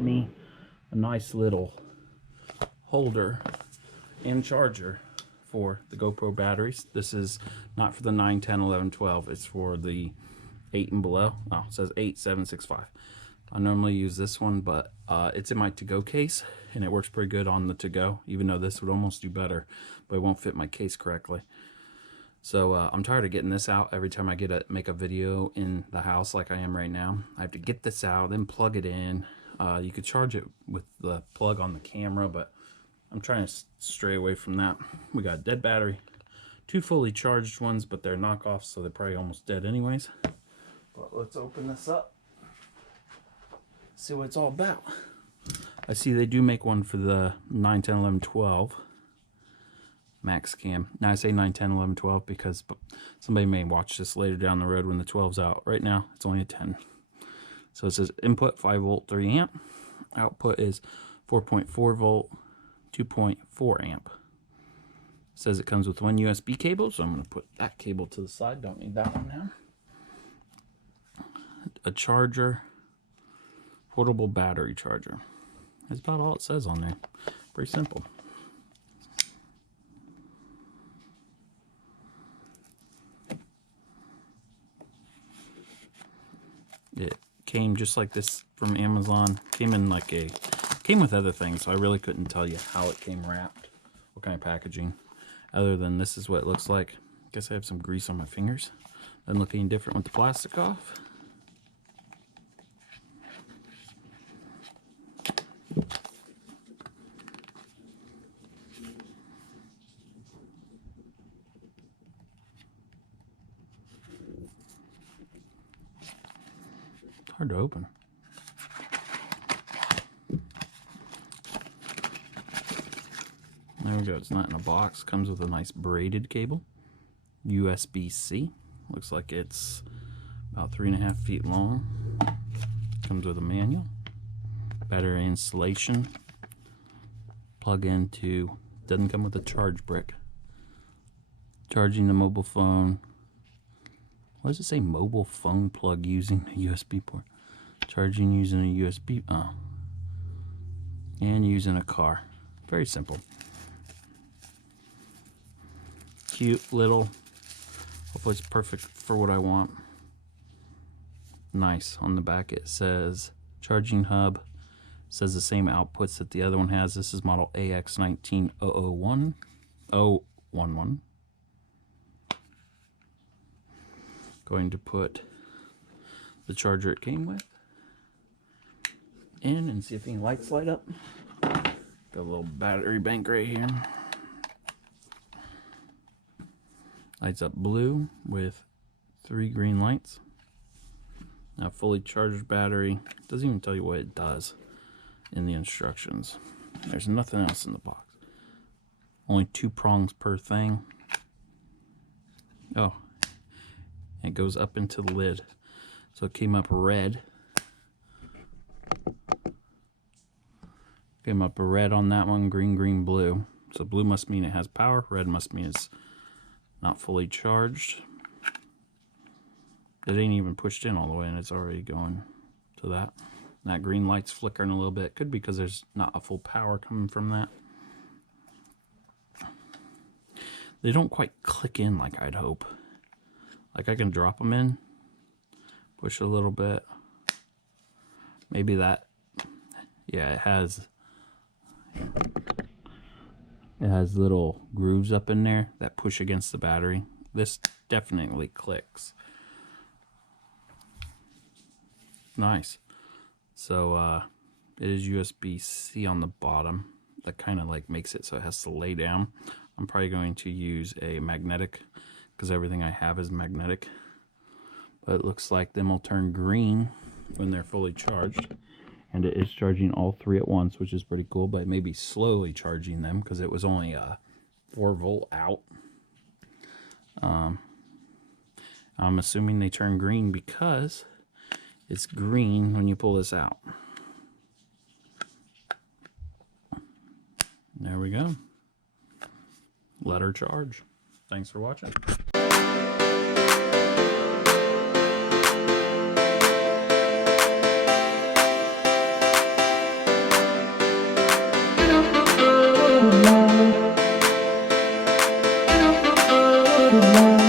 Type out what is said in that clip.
me a nice little holder and charger for the GoPro batteries. This is not for the 9, 10, 11, 12. It's for the 8 and below. Oh, it says 8, 7, 6, 5. I normally use this one, but it's in my to-go case, and it works pretty good on the to-go, even though this would almost do better, but it won't fit my case correctly. So I'm tired of getting this out every time I make a video in the house like I am right now. I have to get this out, then plug it in. You could charge it with the plug on the camera, but I'm trying to stray away from that. We got a dead battery, 2 fully charged ones, but they're knockoffs, so they're probably almost dead anyways. But let's open this up, see what it's all about. I see they do make one for the 9, 10, 11, 12 MAXCAM. Now I say 9, 10, 11, 12 because somebody may watch this later down the road when the 12's out. Right now it's only a 10. So it says input 5 volt 3 amp, output is 4.4 volt 2.4 amp. It says it comes with 1 USB cable, so I'm going to put that cable to the side. Don't need that one now. A charger, portable battery charger. That's about all it says on there. Pretty simple. It came just like this from Amazon. Came with other things, so I really couldn't tell you how it came wrapped, what kind of packaging, other than this is what it looks like. Guess I have some grease on my fingers. Doesn't look any different with the plastic off. It's hard to open. There we go. It's not in a box. Comes with a nice braided cable. USB-C. Looks like it's about 3.5 feet long. Comes with a manual. Battery installation. Plug into. Doesn't come with a charge brick. Charging the mobile phone. What does it say? Mobile phone plug using a USB port. Charging using a USB. And using a car. Very simple. Cute little. Hopefully it's perfect for what I want. Nice. On the back it says charging hub. It says the same outputs that the other one has. This is model AX19001. Going to put the charger it came with in and see if any lights light up. Got a little battery bank right here. Lights up blue with 3 green lights. Now fully charged battery. Doesn't even tell you what it does in the instructions. There's nothing else in the box. Only 2 prongs per thing. Oh, it goes up into the lid. So it came up red. Came up red on that one, green, green, blue. So blue must mean it has power. Red must mean it's not fully charged. It ain't even pushed in all the way and it's already going to that. And that green light's flickering a little bit. Could be because there's not a full power coming from that. They don't quite click in like I'd hope. Like I can drop them in, push a little bit. Maybe that, yeah, it has little grooves up in there that push against the battery. This definitely clicks. Nice. So it is USB-C on the bottom. That kind of like makes it so it has to lay down. I'm probably going to use a magnetic because everything I have is magnetic. But it looks like them will turn green when they're fully charged. And it is charging all 3 at once, which is pretty cool, but it may be slowly charging them because it was only a 4 volt out. I'm assuming they turn green because it's green when you pull this out. There we go. Let her charge. Thanks for watching. Good night.